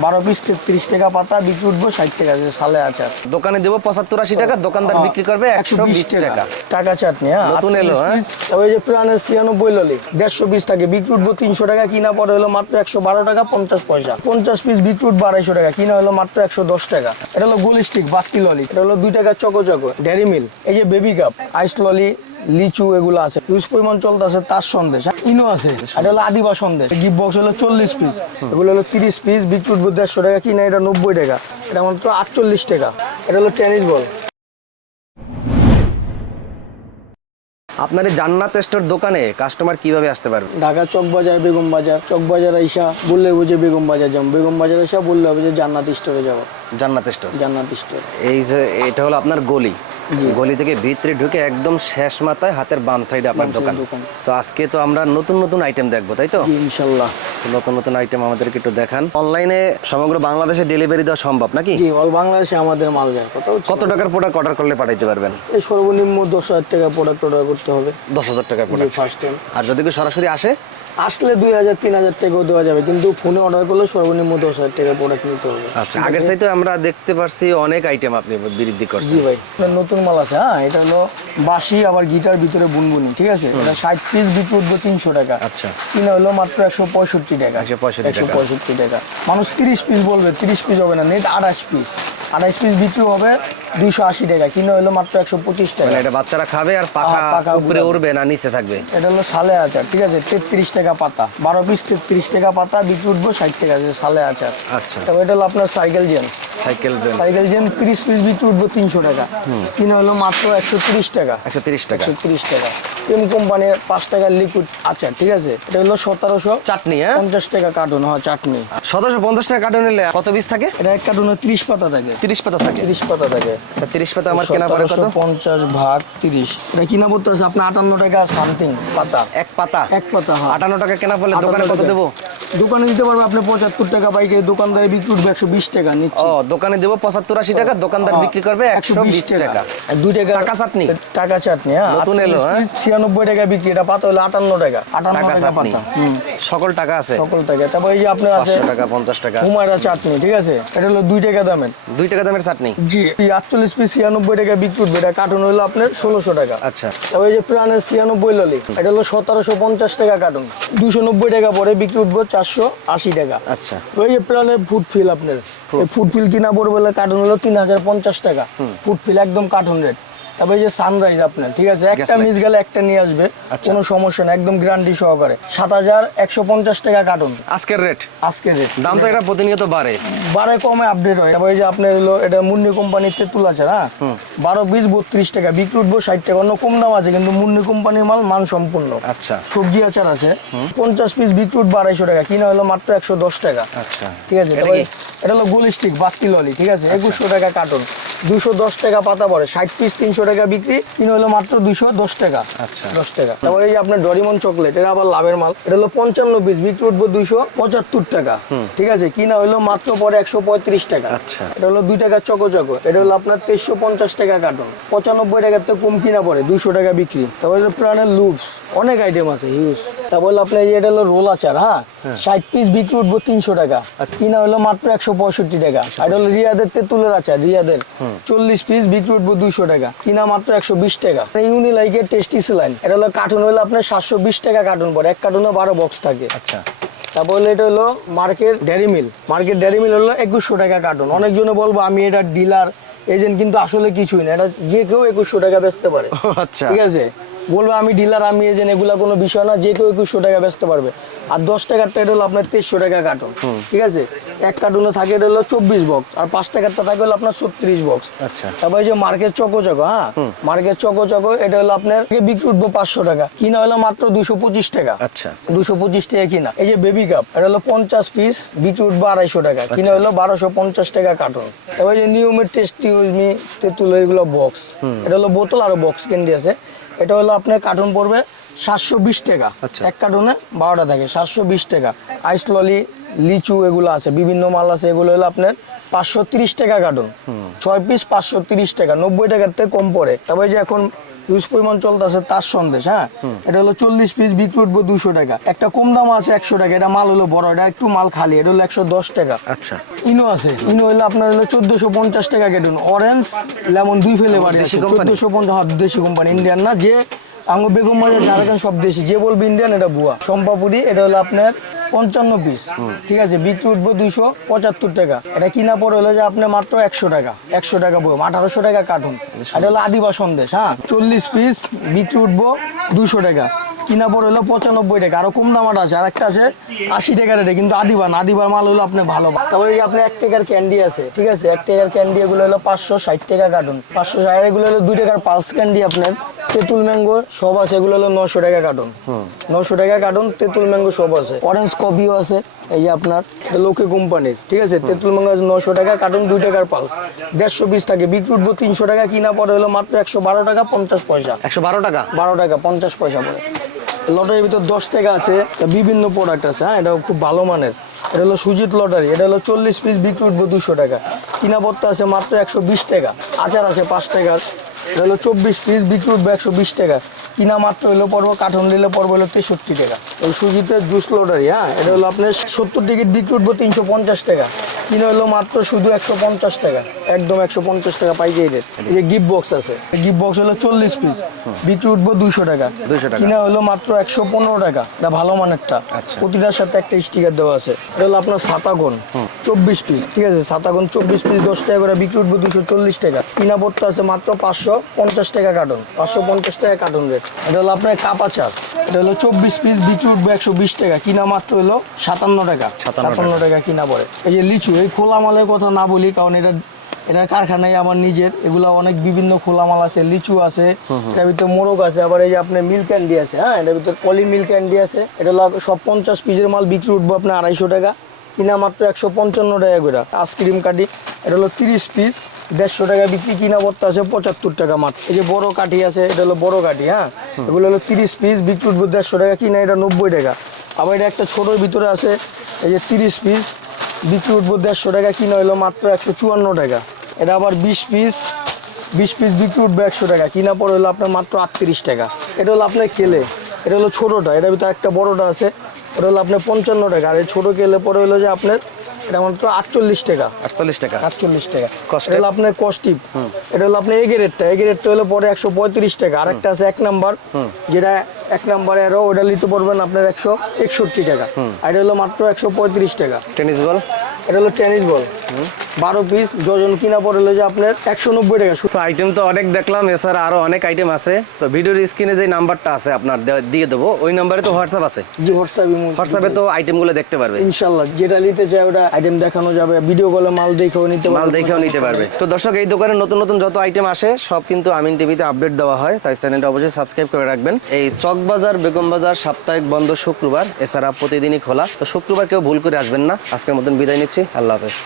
বারো পিস তেত্রিশ টাকা পাতা বিক্রি উঠবো ষাট টাকা সালে আচার দোকানে দেবো পঁচাত্তর আশি টাকা দোকানদার হ্যাঁ, বিক্রি করবে একশো বিশ টাকা। টাকা। চাটনি হ্যাঁ? নতুন এলো, হ্যাঁ? তবে যে প্রাণের ছিয়ানব্বই ললি দেড়শো পিস থাকে বিক্রি উঠবো তিনশো টাকা কিনা পরে হলো মাত্র একশো বারো টাকা পঞ্চাশ পয়সা। পঞ্চাশ পিস বিক্রি উঠবো আড়াইশো টাকা কিনা হলো মাত্র একশো দশ টাকা। এটা হলো গোলিস্টিক বাক্তি ললি এটা হলো দুই টাকা চকো চকো ডেরি মিল। এই যে বেবি কাপ আইস ললি লিচু এগুলো আছে। হিউজ পরিমাণ চলতেছে তার সন্দেশ? ইনো আছে। এটা হলো আদিবা সন্দেশ। গিফট বক্স হলো চল্লিশ পিস এগুলো হলো তিরিশ পিস উঠবো দেড়শো টাকা কিনা এটা নব্বই টাকা। এটা মাত্র আটচল্লিশ টাকা। এটা হলো টেনিস বল। আপনার জান্নাত স্টোর দোকানে কাস্টমার কীভাবে আসতে পারবে? ঢাকা চক বাজার বেগম বাজার। চক বাজার আইসা বললে বুঝে বেগম বাজার যাব। বেগম বাজার আইসা বললে হবে যে জান্নাত স্টোরে যাব। জান্নাত স্টোর। জান্নাত স্টোর। এই যে এটা হলো আপনার গলি। গলি থেকে ভিতরে ঢুকে একদম শেষ মাথায় হাতের বাম সাইডে আপনার দোকান। তো আজকে তো আমরা নতুন নতুন আইটেম দেখব তাই তো? ইনশাল্লাহ। নতুন নতুন আইটেম আমাদেরকে একটু দেখান। অনলাইনে সমগ্র বাংলাদেশে ডেলিভারি দেওয়া সম্ভব নাকি? জি অল বাংলাদেশে আমাদের মাল যায়। কত টাকার প্রোডাক্ট অর্ডার করলে পাঠাইতে পারবেন? এই সর্বনিম্ন দশ হাজার টাকা প্রোডাক্ট অর্ডার করতে হবে। দশ হাজার টাকার জি প্রোডাক্ট ফার্স্ট টাইম আর যদি কেউ সরাসরি আসে আসলে দুই হাজার তিন হাজার টাকাও দেওয়া যাবে কিন্তু ফোনে অর্ডার করলে সর্বনিম্ন দশ হাজার টাকা প্রোডাক্ট নিতে হবে। আচ্ছা আগের চাইতে আমরা দেখতে পারছি অনেক আইটেম আপনি বৃদ্ধি করছেন। জি ভাই নতুন মাল আছে হ্যাঁ এটা হলো বাসি আবার গিটার ভিতরে বুনবুনি ঠিক আছে? এটা ষাট পিস বিক্রি উঠবো তিনশো টাকা। আচ্ছা। কিনা হলো মাত্র একশো পঁয়ষট্টি টাকা। 165 একশো পঁয়ষট্টি টাকা। মানুষ তিরিশ পিস বলবে তিরিশ পিস হবে না নেট আঠাশ পিস আঠাশ পিস বিক্রি হবে দুইশো আশি টাকা কিনা হলো মাত্র একশো পঁচিশ টাকা। মানে এটা বাচ্চারা খাবে আর পাখা হ্যাঁ, উপরে উড়াবে। উড়বে না নিচে থাকবে? এটা হলো সালে আচার ঠিক আছে? তেত্রিশ টাকা পাতা। বারো পিস তেত্রিশ টাকা পাতা বিক্রি উঠবো ষাট টাকা সালে আচার। আচ্ছা। তবে এটা হলো আপনার সাইকেল জেন্স সাইকেল জেন। সাইকেল জেন তিরিশ পিস বিক্রি উঠবো তিনশো টাকা। কিনা হলো মাত্র একশো তিরিশ টাকা। একশো তিরিশ টাকা। একশো তিরিশ টাকা। টেম কোম্পানির পাঁচ টাকার লিকুইড আচার ঠিক আছে? এটা হলো সতেরোশো চাটনি হ্যাঁ? পঞ্চাশ টাকা কার্টুন হয় চাটনি। সতেরোশো পঞ্চাশ টাকা কার্টুন নিলে কত পিস থাকে? এটা এক কার্টুনে ত্রিশ পাতা থাকে। তিরিশ পাতা থাকে? তিরিশ পাতা থাকে। তিরিশ পাতা আমার কেনা পড়ে কত? পঞ্চাশ ভাগ তিরিশ। এটা কিনা পড়তে আছে? আপনার আটান্ন টাকা সামথিং পাতা। এক পাতা? এক পাতা হ্যাঁ। আটান্ন টাকা কেনা পড়লে দোকানে কত দেবো? দোকানে দিতে পারবে আপনি পঁচাত্তর টাকা বাইকে দোকানদারে বিক্রি উঠবে একশো বিশ টাকা নিচ্ছে। ও দোকানে দেবো পঁচাত্তর আশি টাকা দোকানদার হ্যাঁ, বিক্রি করবে একশো বিশ টাকা। দুই টাকা টাকা চাটনি? টাকা চাটনি হ্যাঁ। নতুন এলো, হ্যাঁ? ছিয়ানব্বই টাকা বিক্রি এটা পাতা হলো আটান্ন টাকা আটান্ন টাকা পাতা সকল টাকা আছে। সকল টাকা তারপর এই যে আপনার আছে টাকা পঞ্চাশ টাকা। হুমায়রা চাটনি ঠিক আছে? এটা হলো দুই টাকা দামের। দুই টাকা দামের চাটনি? জি আটচল্লিশ পিস ছিয়ানব্বই টাকা বিক্রি উঠবে। এটা কার্টুন হলো আপনার ষোলোশো টাকা। আচ্ছা। তবে এই যে প্রাণের ছিয়ানব্বই ললি এটা হলো সতেরোশো পঞ্চাশ টাকা কার্টুন দুশো নব্বই টাকা পরে বিক্রি উঠবো চারশো আশি টাকা। আচ্ছা। ওই যে প্রাণের ফুড ফিল আপনার ফুড ফিল কিনা পড়বে কার্টুন হলো তিন হাজার পঞ্চাশ টাকা। ফুড ফিল একদম কার্টুন রেট তারপরে যে সানরাইজ আপনার ঠিক আছে? একটা মিস গেলে একটা নিয়ে আসবে আচ্ছা। কোনো সমস্যা না একদম গ্যারান্টি সহকারে। সাত হাজার একশো পঞ্চাশ টাকা কার্টুন আজকের রেট আজকে রেট দাম তো এটা প্রতিনিয়ত বাড়ে। বারে কমে আপডেট হয়। তারপরে যে আপনার হলো এটা মুন্নি কোম্পানির তেঁতুল আছে হ্যাঁ বারো বিশ বত্রিশ টাকা বিক্রি উঠবো ষাট টাকা অন্য কম দাম আছে কিন্তু মুন্নি কোম্পানির মাল মান সম্পূর্ণ আচ্ছা। সবজি আচার আছে পঞ্চাশ পিস বিক্রি উঠবো আড়াইশো টাকা কিনা হলো মাত্র একশো দশ টাকা। আচ্ছা। ঠিক আছে এটা হলো গোল স্টিক বাত্তি ললি ঠিক আছে? একুশশো টাকা কার্টন দুশো দশ টাকা পাতা পড়ে ষাট পিস তিনশো টাকা বিক্রি কিনে হলো মাত্র দুশো দশ টাকা। আচ্ছা। দশ টাকা। তারপরে এই যে আপনার ডরিমন চকলেট এটা আবার লাভের মাল। এটা হলো পঞ্চান্ন পিস বিক্রি উঠবো দুইশো পঁচাত্তর টাকা। ঠিক আছে? কিনা হলো মাত্র পরে একশো পঁয়ত্রিশ টাকা। আচ্ছা। এটা হলো দুই টাকা চকো চকো। এটা হলো আপনার তেইশশো পঞ্চাশ টাকা কার্টন পঁচানব্বই টাকার তো কম কিনা পড়ে দুশো টাকা বিক্রি। তারপরে প্রাণের লুপস অনেক আইটেম আছে হিউজ তারপর আপনার এটা হলো রোল আচার হ্যাঁ? ষাট পিস বিক্রি উঠবো তিনশো টাকা। আর কিনা হলো মাত্র একশো পঁয়ষট্টি টাকা। আর হলো রিয়াদের তেঁতুলের আচার রিয়াদের। চল্লিশ পিস বিক্রি উঠবো দুইশো টাকা। কিনা মাত্র একশো বিশ টাকা। ইউনিলাইকের টেস্টি সিলাইন এটা হলো কার্টুন হলো আপনার সাতশো বিশ টাকা কার্টুন পড়ে। এক কার্টুনে বারো বক্স থাকে। আচ্ছা। তারপর এটা হলো market dairy meal market dairy meal হলো একুশশো টাকা কার্টুন অনেকজনে বলব আমি এটা ডিলার এজেন্ট কিন্তু আসলে কিছুই না। এটা যে কেউ একুশশো টাকা বেচতে পারে। আচ্ছা। ঠিক আছে? বলব আমি ডিলার আমি এজেন্ট এগুলা কোনো বিষয় না যে কেউ একুশশো টাকা বেচতে পারবে। আর দশ টাকারটা এটা হলো আপনার তেইশশো টাকা কার্টন ঠিক আছে? এক কার্টুনে থাকে এটা হলো চব্বিশ বক্স আর পাঁচ টাকারটা থাকে হলো আপনার ছত্রিশ বক্স আচ্ছা। তারপর এই যে মার্কেট চকো চকো হ্যাঁ? মার্কেট চকো চকো এটা হলো আপনার বিক্রি উঠবো পাঁচশো টাকা। কিনা হলো মাত্র দুশো পঁচিশ টাকা। আচ্ছা। দুশো পঁচিশ টাকা কিনা। এই যে বেবি কাপ এটা হলো পঞ্চাশ পিস বিক্রি উঠবো আড়াইশো টাকা। কিনা হলো বারোশো পঞ্চাশ টাকা কার্টন তারপর এই যে নিয়মের টেস্টি তেঁতুল এগুলো বক্স এটা হলো বোতল আর বক্স ক্যান্ডি আছে। এটা হলো আপনার কার্টুন পড়বে সাতশো বিশ টাকা। আচ্ছা। এক কার্টুনে বারোটা থাকে সাতশো বিশ টাকা। আইস ললি লিচু এগুলো আছে বিভিন্ন মাল আছে এগুলো হলো আপনার পাঁচশো তিরিশ টাকা কার্টুন ছয় পিস পাঁচশো তিরিশ টাকা নব্বই টাকার থেকে কম পড়ে। তবে যে এখন হিউজ পরিমাণ চলতেছে তার সন্দেশ হ্যাঁ? এটা হলো চল্লিশ পিস বিক্রি উঠবো দুশো টাকা। একটা কম দাম আছে একশো টাকা এটা মাল হলো বড় এটা একটু মাল খালি এটা হলো একশো দশ টাকা। আচ্ছা। ইনো আছে ইনো হলো আপনার হলো চোদ্দশো পঞ্চাশ টাকা কেটুন অরেঞ্জ লেমন দুই ফেলে বাড়ি? চোদ্দশো পঞ্চাশ হ্যাঁ, দেশি কোম্পানি ইন্ডিয়ান না যে আঙ্গ বেগম বাজার যারা সব দেশি। যে বলবে ইন্ডিয়ান এটা বুয়া সম্পাপুরি এটা হলো আপনার পঞ্চান্ন পিস ঠিক আছে বিক্রি উঠবো দুইশো পঁচাত্তর টাকা। এটা কিনা পরে হলো যে আপনার মাত্র একশো টাকা। একশো টাকা বই আঠারোশো টাকা কার্টুন এটা হলো আদিবা সন্দেশ হ্যাঁ? চল্লিশ পিস বিক্রি উঠবো দুশো টাকা। কিনা পরে হলো পঁচানব্বই টাকা। আরও কম দামার আছে। আর একটা আছে আশি টাকার রেটে কিন্তু আদিবার না আদিবার মাল হলো আপনার ভালো তারপরে আপনার এক টাকার ক্যান্ডি আছে ঠিক আছে? এক টাকার ক্যান্ডি এগুলো হলো পাঁচশো ষাট টাকা কার্টুন পাঁচশো ষাট এগুলো হলো দুই টাকার পালস ক্যান্ডি আপনার। তেঁতুল ম্যাঙ্গো সব আছে এগুলো হলো নশো টাকা কার্টুন। নশো টাকা কার্টুন তেঁতুল ম্যাঙ্গো সব আছে। অরেঞ্জ কপিও আছে এই যে আপনার। লোকে কোম্পানির ঠিক আছে? তেঁতুল ম্যাঙ্গো আছে নশো টাকা কার্টুন দুই টাকার পালস। দেড়শো পিস থাকে বিক্রি উঠবো তিনশো টাকা কিনা পরে হলো মাত্র একশো বারো টাকা পঞ্চাশ পয়সা। একশো বারো টাকা? বারো টাকা পঞ্চাশ পয়সা পড়ে। লটারির ভিতর দশ টাকা আছে বিভিন্ন প্রোডাক্ট আছে হ্যাঁ? এটা খুব ভালো মানের। এটা হলো সুজিত লটারি এটা হলো চল্লিশ পিস বিক্রি উঠবো দুশো টাকা। কিনা পড়তে আছে মাত্র একশো বিশ টাকা আচার আছে পাঁচ টাকার। হলো চব্বিশ পিস বিক্রি উঠবে একশো বিশ টাকা। কিনা মাত্র হলো পর্ব কার্টন নিলে পর্ব হলো তেষট্টি টাকা। ওই সুজিতের জুস লোডারি হ্যাঁ? এটা হলো আপনার সত্তর টিকিট বিক্রি উঠবো তিনশো পঞ্চাশ টাকা। কিনা হলো মাত্র শুধু একশো পঞ্চাশ টাকা একদম একশো পঞ্চাশ টাকা পাইকারি রেট এই যে গিফট বক্স আছে গিফট বক্স হলো চল্লিশ পিস বিক্রি উঠবো দুশো টাকা। 200 টাকা। কিনা হলো মাত্র একশো পনেরো টাকা ভালো মানেরটা। আচ্ছা। প্রতিটার সাথে একটা স্টিকার দেওয়া আছে এটা হলো আপনার সাতাগন চব্বিশ পিস ঠিক আছে? সাতাগন চব্বিশ পিস দশ টাকা করে বিক্রি উঠবো দুশো চল্লিশ টাকা। কিনা পড়তে আছে মাত্র পাঁচশো পঞ্চাশ টাকা কার্টন পাঁচশো পঞ্চাশ টাকা কার্টন রেট এটা হলো আপনার কাপা চার এটা হলো চব্বিশ পিস বিক্রি উঠবো একশো বিশ টাকা কিনা মাত্র হলো সাতান্ন টাকা 57 সাতান্ন টাকা কিনা পড়ে। এই যে লিচু এই খোলা মালের কথা না বলি কারণ এটা এটার কারখানায় আমার নিজের এগুলো অনেক বিভিন্ন খোলা মাল আছে লিচু আছে এটার ভিতরে মোরগ আছে আবার এই যে আপনার মিল্ক ক্যান্ডি আছে হ্যাঁ? এটার ভিতরে পলি মিল্ক ক্যান্ডি আছে এটা হলো সব পঞ্চাশ পিসের মাল বিক্রি উঠবো আপনার আড়াইশো টাকা। কিনা মাত্র একশো পঞ্চান্ন টাকা করে। আইসক্রিম কাঠি এটা হলো তিরিশ পিস দেড়শো টাকা বিক্রি কিনা পড়তে আছে পঁচাত্তর টাকা মাত্র। এই যে বড় কাঠি আছে এটা হলো বড় কাঠি হ্যাঁ? এগুলো হলো তিরিশ পিস বিক্রি উঠবো দেড়শো টাকা কিনা এটা নব্বই টাকা। আবার এটা একটা ছোটোর ভিতরে আছে এই যে তিরিশ পিস বিক্রি উঠবো দেড়শো টাকা কিনা হলো মাত্র একশো চুয়ান্ন টাকা। এটা আবার বিশ পিস বিশ পিস বিক্রি উঠবে একশো টাকা কিনা পরে হলো আপনার মাত্র আটত্রিশ টাকা। এটা হলো আপনার কেলে এটা হলো ছোটোটা এটার ভিতরে একটা বড়টা আছে এটা হলো আপনার পঞ্চান্ন টাকা আর এই ছোটো কেলে পরে হলো যে আপনার এটা মাত্র আটচল্লিশ টাকা। আটচল্লিশ টাকা। আটচল্লিশ টাকা। এটা হলো আপনার কস্টিপ এটা হলো আপনার এগের রেটটা এগের রেটটা হলো পরে একশো পঁয়ত্রিশ টাকা আরেকটা আছে এক নাম্বার যেটা এক নম্বরে আরও ওটা নিতে পারবেন আপনার একশো একষট্টি টাকা। আর এটা হলো মাত্র একশো পঁয়ত্রিশ টাকা। Tennis ball? এটা হলো টেনিস বল। বারো পিস ডজন কিনা হলো যে আপনার একশো নব্বই টাকা। শুধু আইটেম তো অনেক দেখলাম এছাড়া আরও অনেক আইটেম আছে। তো ভিডিওর স্ক্রিনে যে নাম্বারটা আছে আপনার দিয়ে দেবো ওই নাম্বারে তো হোয়াটসঅ্যাপ আছে। জি হোয়াটসঅ্যাপ হোয়াটসঅ্যাপে তো আইটেমগুলো দেখতে পারবে। ইনশাল্লাহ যেটা নিতে চাই ওটা আইটেম দেখানো যাবে ভিডিও কলে মাল দেখেও নিতে মাল দেখেও নিতে পারবে। তো দর্শক এই দোকানে নতুন নতুন যত আইটেম আসে সব কিন্তু আমিন টিভিতে আপডেট দেওয়া হয় তাই চ্যানেলটা অবশ্যই সাবস্ক্রাইব করে রাখবেন। এই চকবাজার বেগম বাজার সাপ্তাহিক বন্ধ শুক্রবার এছাড়া প্রতিদিনই খোলা। তো শুক্রবার কেউ ভুল করে আসবেন না। আজকের মতন বিদায় নিচ্ছি আল্লাহ হাফেজ।